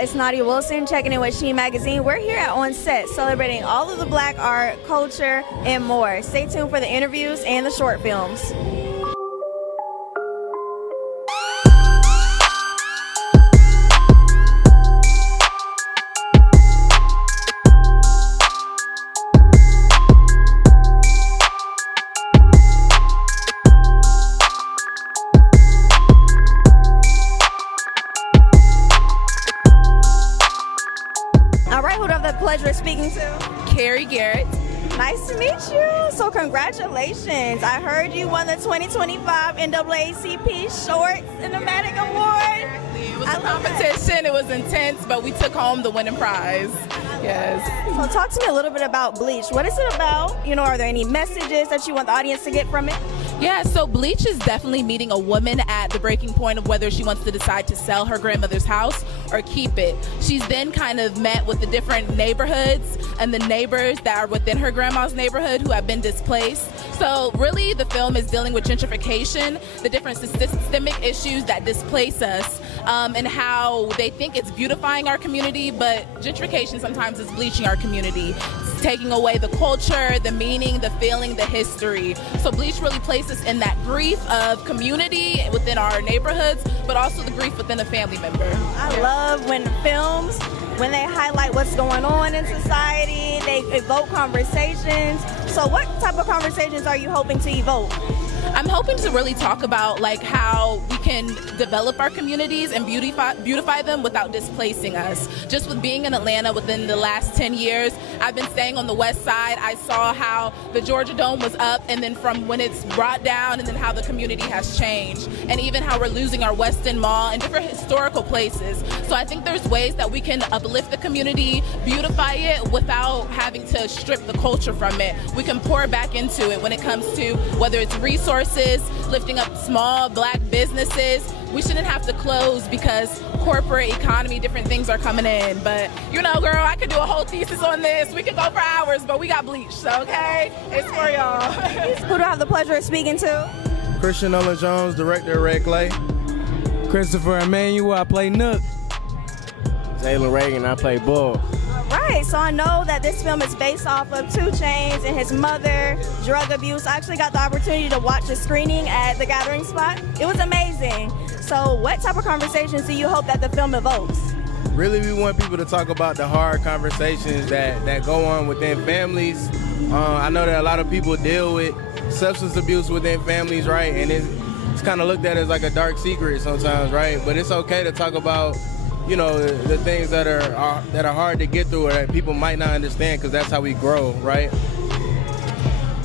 It's Nadia Wilson checking in with Sheen Magazine. We're here at On Set celebrating all of the black art, culture, and more. Stay tuned for the interviews and the short films. All right, who do I have the pleasure of speaking to? Carrie Garrett. Nice to meet you. So congratulations. I heard you won the 2025 NAACP Short Cinematic Award. It was a competition. It was intense, but we took home the winning prize. Yes. So talk to me a little bit about Bleach. What is it about? You know, are there any messages that you want the audience to get from it? Yeah, so Bleach is definitely meeting a woman at the breaking point of whether she wants to decide to sell her grandmother's house or keep it. She's then kind of met with the different neighborhoods and the neighbors that are within her grandma's neighborhood who have been displaced. So really the film is dealing with gentrification, the different systemic issues that displace us, and how they think it's beautifying our community, but gentrification sometimes is bleaching our community. It's taking away the culture, the meaning, the feeling, the history. So Bleach really places in that grief of community within our neighborhoods, but also the grief within a family member. I love when films, when they highlight what's going on in society, they evoke conversations. So what type of conversations are you hoping to evoke? I'm hoping to really talk about like how we can develop our communities and beautify them without displacing us. Just with being in Atlanta within the last 10 years, I've been staying on the west side. I saw how the Georgia Dome was up, and then from when it's brought down, and then how the community has changed, and even how we're losing our Weston Mall and different historical places. So I think there's ways that we can uplift the community, beautify it without having to strip the culture from it. We can pour back into it when it comes to whether it's resources, lifting up small black businesses. We shouldn't have to close because corporate economy, different things are coming in. But you know, girl, I could do a whole thesis on this. We could go for hours, but we got Bleach, so okay? It's for y'all. Who do I have the pleasure of speaking to? Christian Nolan Jones, director of Red Clay. Christopher Emmanuel, I play Nook. Jalen Reagan, I play Bull. Right, so I know that this film is based off of 2 Chainz and his mother, drug abuse. I actually got the opportunity to watch a screening at the Gathering Spot. It was amazing. So what type of conversations do you hope that the film evokes? Really, we want people to talk about the hard conversations that go on within families. I know that a lot of people deal with substance abuse within families, right? And it's kind of looked at as like a dark secret sometimes, right? But it's okay to talk about, you know, the things that are hard to get through or that people might not understand, because that's how we grow, right?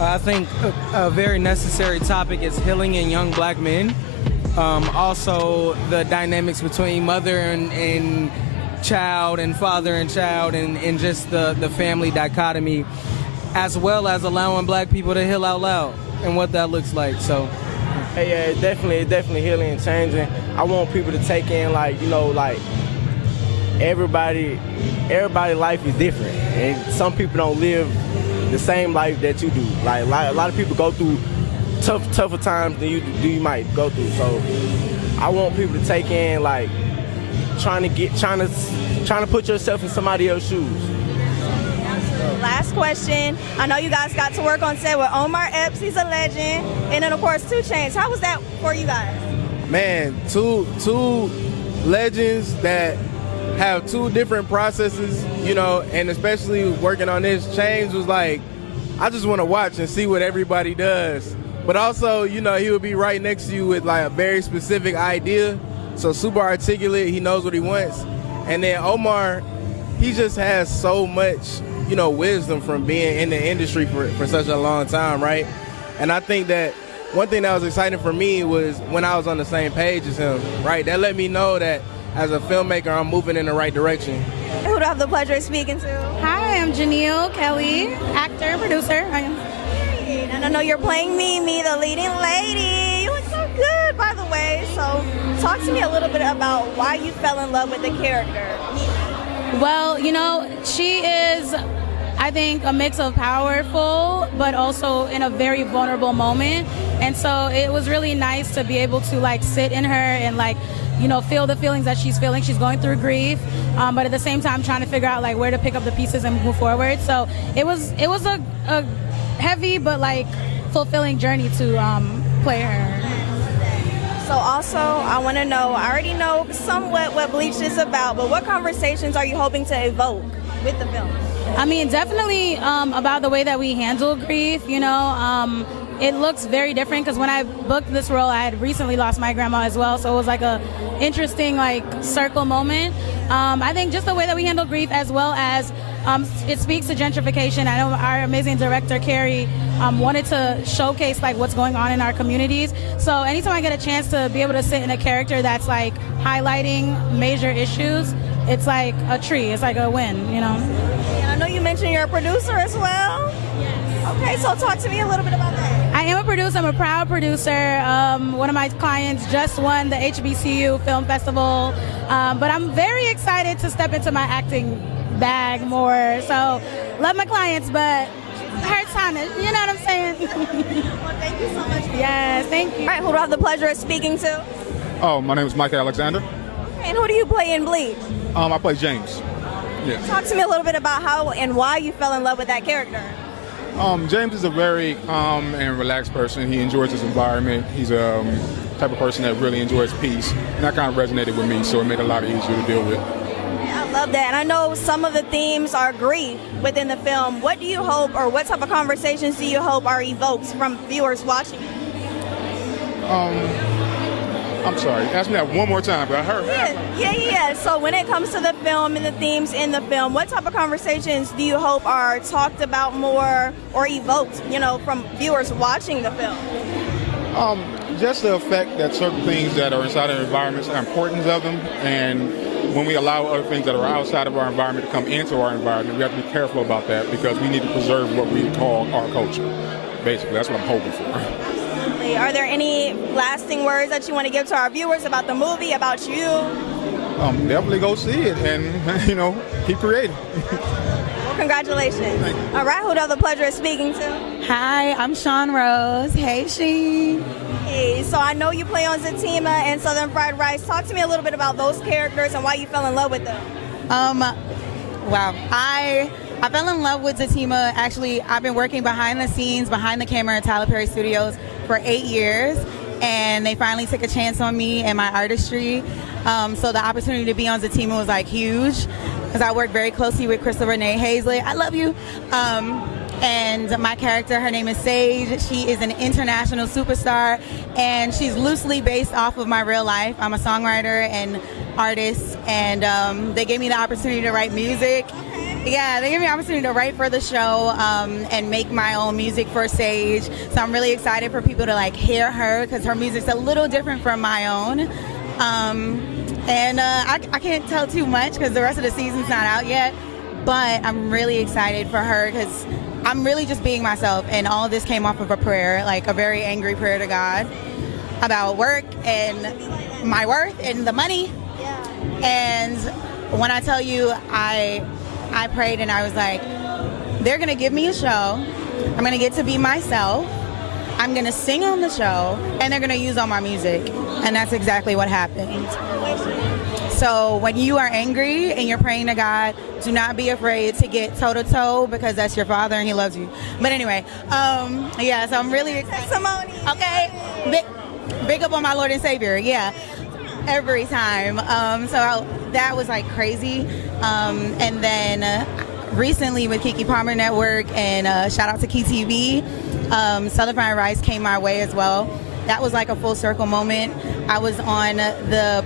I think a very necessary topic is healing in young black men. Also, the dynamics between mother and child and father and child, and just the family dichotomy, as well as allowing black people to heal out loud and what that looks like. So, Hey, yeah, it's definitely healing and changing. I want people to take in, like, you know, like, everybody life is different, and some people don't live the same life that you do. Like a lot of people go through tougher times than you might go through. So I want people to take in, like, trying to put yourself in somebody else's shoes. Last question. I know you guys got to work on set with Omar Epps, he's a legend, and then of course 2 Chainz. How was that for you guys? Man, two legends that have 2 different processes, you know, and especially working on this, Chainz was like, I just want to watch and see what everybody does. But also, you know, he would be right next to you with like a very specific idea. So super articulate, he knows what he wants. And then Omar, he just has so much, you know, wisdom from being in the industry for such a long time, right? And I think that one thing that was exciting for me was when I was on the same page as him, right? That let me know that as a filmmaker, I'm moving in the right direction. Who do I have the pleasure of speaking to? Hi, I'm Janelle Kelly, actor, producer. And I know you're playing Mimi, the leading lady. You look so good, by the way. So talk to me a little bit about why you fell in love with the character. Well, you know, she is, I think, a mix of powerful, but also in a very vulnerable moment. And so it was really nice to be able to like sit in her and like, you know, feel the feelings that she's feeling. She's going through grief, but at the same time trying to figure out like where to pick up the pieces and move forward. So it was a heavy but like fulfilling journey to play her. So also, I want to know, I already know somewhat what Bleach is about, but what conversations are you hoping to evoke with the film? I mean, definitely about the way that we handle grief, you know. It looks very different because when I booked this role, I had recently lost my grandma as well, so it was like a interesting like circle moment. I think just the way that we handle grief, as well as it speaks to gentrification. I know our amazing director Carrie wanted to showcase like what's going on in our communities. So anytime I get a chance to be able to sit in a character that's like highlighting major issues, it's like a tree. It's like a win, you know. And I know you mentioned you're a producer as well. Yes. Okay, so talk to me a little bit about that. I am a producer. I'm a proud producer. One of my clients just won the HBCU Film Festival, but I'm very excited to step into my acting bag more. So, love my clients, but hurts on it. You know what I'm saying? Well, thank you so much. Yes, thank you. All right, who do I have the pleasure of speaking to? Oh, my name is Mike Alexander. And who do you play in Bleach? I play James. Yeah. Talk to me a little bit about how and why you fell in love with that character. James is a very calm and relaxed person. He enjoys his environment. He's a type of person that really enjoys peace, and that kind of resonated with me, so it made it a lot easier to deal with. Yeah, I love that. And I know some of the themes are grief within the film. What do you hope, or what type of conversations do you hope are evoked from viewers watching? I'm sorry, ask me that one more time, but I heard. Yeah. So when it comes to the film and the themes in the film, what type of conversations do you hope are talked about more or evoked, you know, from viewers watching the film? Just the effect that certain things that are inside our environments, the importance of them, and when we allow other things that are outside of our environment to come into our environment, we have to be careful about that because we need to preserve what we call our culture. Basically, that's what I'm hoping for. Are there any lasting words that you want to give to our viewers about the movie, about you? Definitely go see it and, you know, keep creating. Well, congratulations. All right, who do I have the pleasure of speaking to? Hi, I'm Sean Rose. Hey, Sheen. Hey, so I know you play on Zatima and Southern Fried Rice. Talk to me a little bit about those characters and why you fell in love with them. Wow. I fell in love with Zatima. Actually, I've been working behind the scenes, behind the camera at Tyler Perry Studios for 8 years, and they finally took a chance on me and my artistry. So the opportunity to be on Zatima was like huge because I worked very closely with Crystal Renee Hazlett. I love you. And my character, her name is Sage. She is an international superstar, and she's loosely based off of my real life. I'm a songwriter and artist, and they gave me the opportunity to write music. Yeah, they gave me the opportunity to write for the show and make my own music for Sage. So I'm really excited for people to like hear her because her music's a little different from my own. I can't tell too much because the rest of the season's not out yet, but I'm really excited for her because I'm really just being myself, and all of this came off of a prayer, like a very angry prayer to God about work and my worth and the money. And when I tell you, I prayed and I was like, they're gonna give me a show, I'm gonna get to be myself, I'm gonna sing on the show, and they're gonna use all my music. And that's exactly what happened. So when you are angry and you're praying to God, do not be afraid to get toe-to-toe because that's your Father and He loves you. But anyway, yeah, so I'm really excited. Testimony. Okay, big up on my Lord and Savior, yeah, every time. So that was like crazy. And then recently with Keke Palmer Network and shout out to Key TV, Southern Fried Rice came my way as well. That was like a full circle moment. I was on the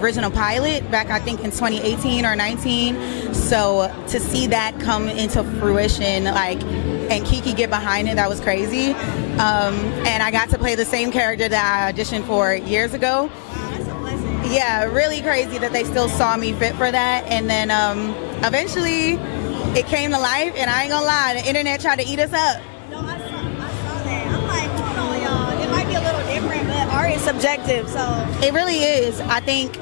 original pilot back, I think, in 2018 or 19. So to see that come into fruition, like, and Keke get behind it, that was crazy. And I got to play the same character that I auditioned for years ago. Yeah, really crazy that they still saw me fit for that. And then eventually it came to life, and I ain't gonna lie, the internet tried to eat us up. No, I saw that. I'm like, hold on, y'all. It might be a little different, but art is subjective, so. It really is. I think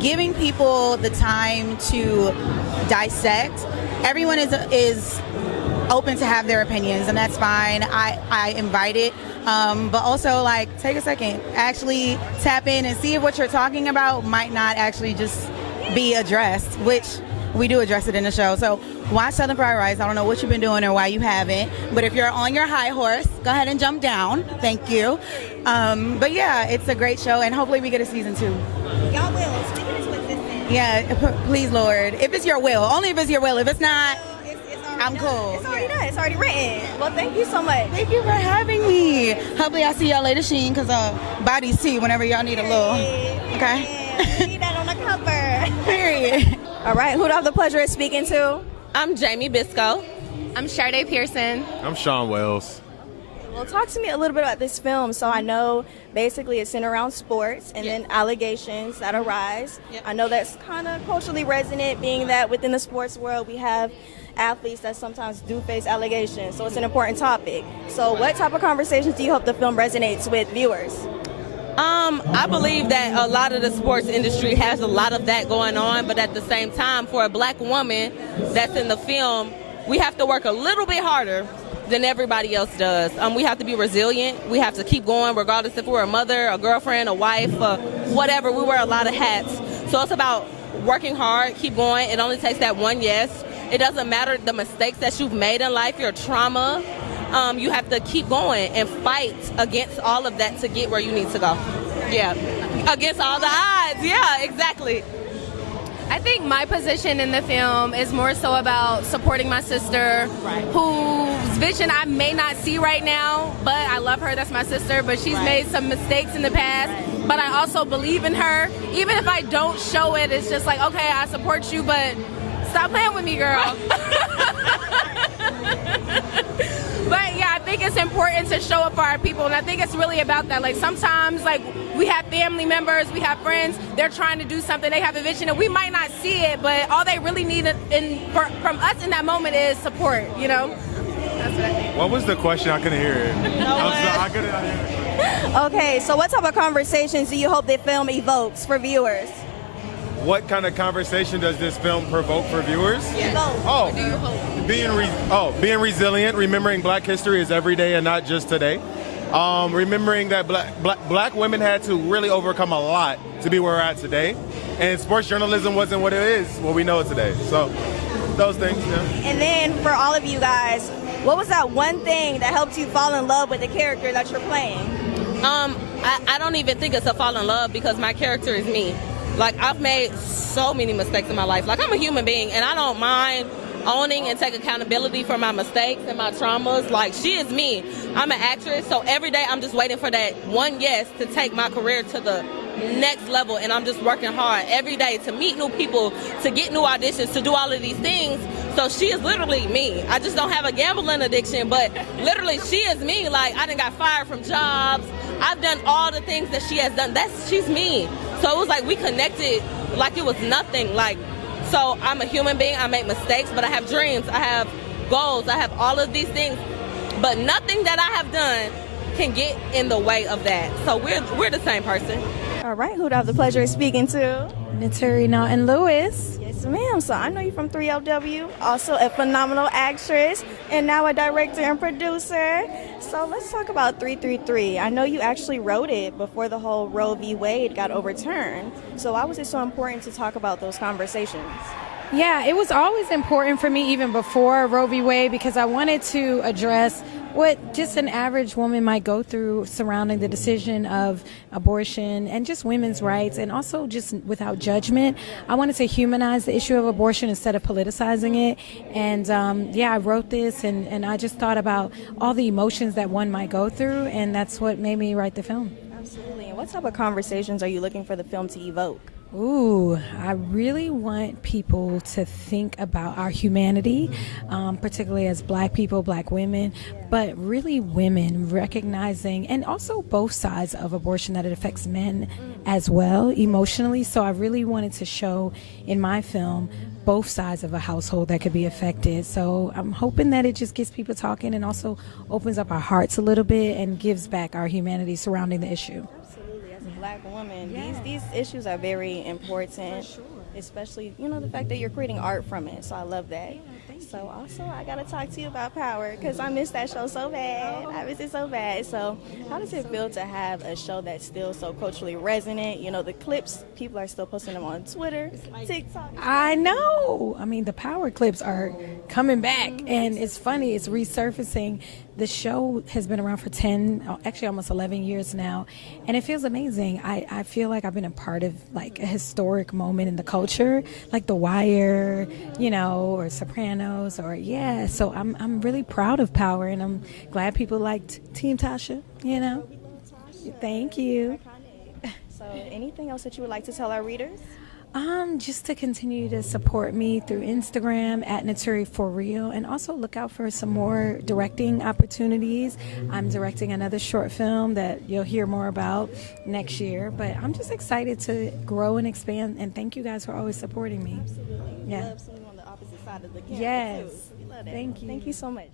giving people the time to dissect, everyone is open to have their opinions, and that's fine. I invite it, but also like take a second, actually tap in and see if what you're talking about might not actually just be addressed, which we do address it in the show. So watch Southern Fried Rice. I don't know what you've been doing or why you haven't, but if you're on your high horse, go ahead and jump down. Thank you. But yeah, it's a great show, and hopefully we get a season 2. Y'all will. Speaking of consistent. Yeah, please, Lord. If it's your will. Only if it's your will. If it's not, I'm cool. It's already done. It's already written. Well, thank you so much. Thank you for having me. Hopefully I'll see y'all later, Sheen, because bodies tea whenever y'all need a little. Okay? We need that on the cover. Period. All right, who do I have the pleasure of speaking to? I'm Jamie Bisco. I'm Sade Pearson. I'm Sean Wells. Well, talk to me a little bit about this film. So I know basically it's centered around sports and then allegations that arise. Yep. I know that's kind of culturally resonant, being that within the sports world we have athletes that sometimes do face allegations. So it's an important topic. So what type of conversations do you hope the film resonates with viewers? I believe that a lot of the sports industry has a lot of that going on, but at the same time, for a black woman that's in the film, we have to work a little bit harder than everybody else does. We have to be resilient. We have to keep going regardless if we're a mother, a girlfriend, a wife, whatever. We wear a lot of hats. So it's about working hard, keep going. It only takes that one yes. It doesn't matter the mistakes that you've made in life, your trauma. You have to keep going and fight against all of that to get where you need to go. Yeah, against all the odds. Yeah, exactly. I think my position in the film is more so about supporting my sister, whose vision I may not see right now, but I love her. That's my sister, but she's made some mistakes in the past. But I also believe in her. Even if I don't show it, it's just like, okay, I support you, but stop playing with me, girl. But yeah, I think it's important to show up for our people, and I think it's really about that. Like sometimes, like we have family members, we have friends, they're trying to do something, they have a vision, and we might not see it, but all they really need from us in that moment is support, you know? That's what I think. What was the question? I couldn't hear it. I couldn't hear it. Okay, so what type of conversations do you hope the film evokes for viewers? What kind of conversation does this film provoke for viewers? Yes. Oh, Do you hope? being resilient, remembering Black history is every day and not just today. Remembering that black women had to really overcome a lot to be where we're at today, and sports journalism wasn't what it is, what we know it today. So those things. Yeah. And then for all of you guys, what was that one thing that helped you fall in love with the character that you're playing? I don't even think it's a fall in love because my character is me. Like, I've made so many mistakes in my life. Like, I'm a human being, and I don't mind owning and take accountability for my mistakes and my traumas. Like, she is me. I'm an actress, so every day I'm just waiting for that one yes to take my career to the next level, and I'm just working hard every day to meet new people, to get new auditions, to do all of these things. So she is literally me. I just don't have a gambling addiction, but literally she is me. Like, I done got fired from jobs. I've done all the things that she has done. She's me. So it was like we connected like it was nothing. Like, so I'm a human being. I make mistakes, but I have dreams. I have goals. I have all of these things. But nothing that I have done can get in the way of that. So we're the same person. All right, who do I have the pleasure of speaking to? Natarina and Lewis. Yes, ma'am. So I know you from 3LW, also a phenomenal actress, and now a director and producer. So let's talk about 333. I know you actually wrote it before the whole Roe v. Wade got overturned. So why was it so important to talk about those conversations? Yeah, it was always important for me even before Roe v. Wade because I wanted to address what just an average woman might go through surrounding the decision of abortion and just women's rights, and also just without judgment. I wanted to humanize the issue of abortion instead of politicizing it. And I wrote this and I just thought about all the emotions that one might go through, and that's what made me write the film. Absolutely. And what type of conversations are you looking for the film to evoke? Ooh, I really want people to think about our humanity, particularly as Black people, Black women, but really women recognizing, and also both sides of abortion, that it affects men as well emotionally. So I really wanted to show in my film both sides of a household that could be affected. So I'm hoping that it just gets people talking and also opens up our hearts a little bit and gives back our humanity surrounding the issue. Black woman, these issues are very important. especially, you know, the fact that you're creating art from it. So I love that. So also, I got to talk to you about Power because I miss that show so bad. I miss it so bad. So how does it feel to have a show that's still so culturally resonant? You know, the clips, people are still posting them on Twitter, TikTok. I know. I mean, the Power clips are coming back, and it's funny. It's resurfacing. The show has been around for 10, actually almost 11 years now, and it feels amazing. I feel like I've been a part of like a historic moment in the culture, like The Wire, you know, or Sopranos, or yeah. So I'm really proud of Power, and I'm glad people liked Team Tasha, you know. Thank you. So anything else that you would like to tell our readers? Just to continue to support me through Instagram at Naturi for Real, and also look out for some more directing opportunities. I'm directing another short film that you'll hear more about next year, but I'm just excited to grow and expand, and thank you guys for always supporting me. Absolutely. Yeah. Love seeing you on the opposite side of the camera. Yes. Too. We love that. Thank you. Thank you so much.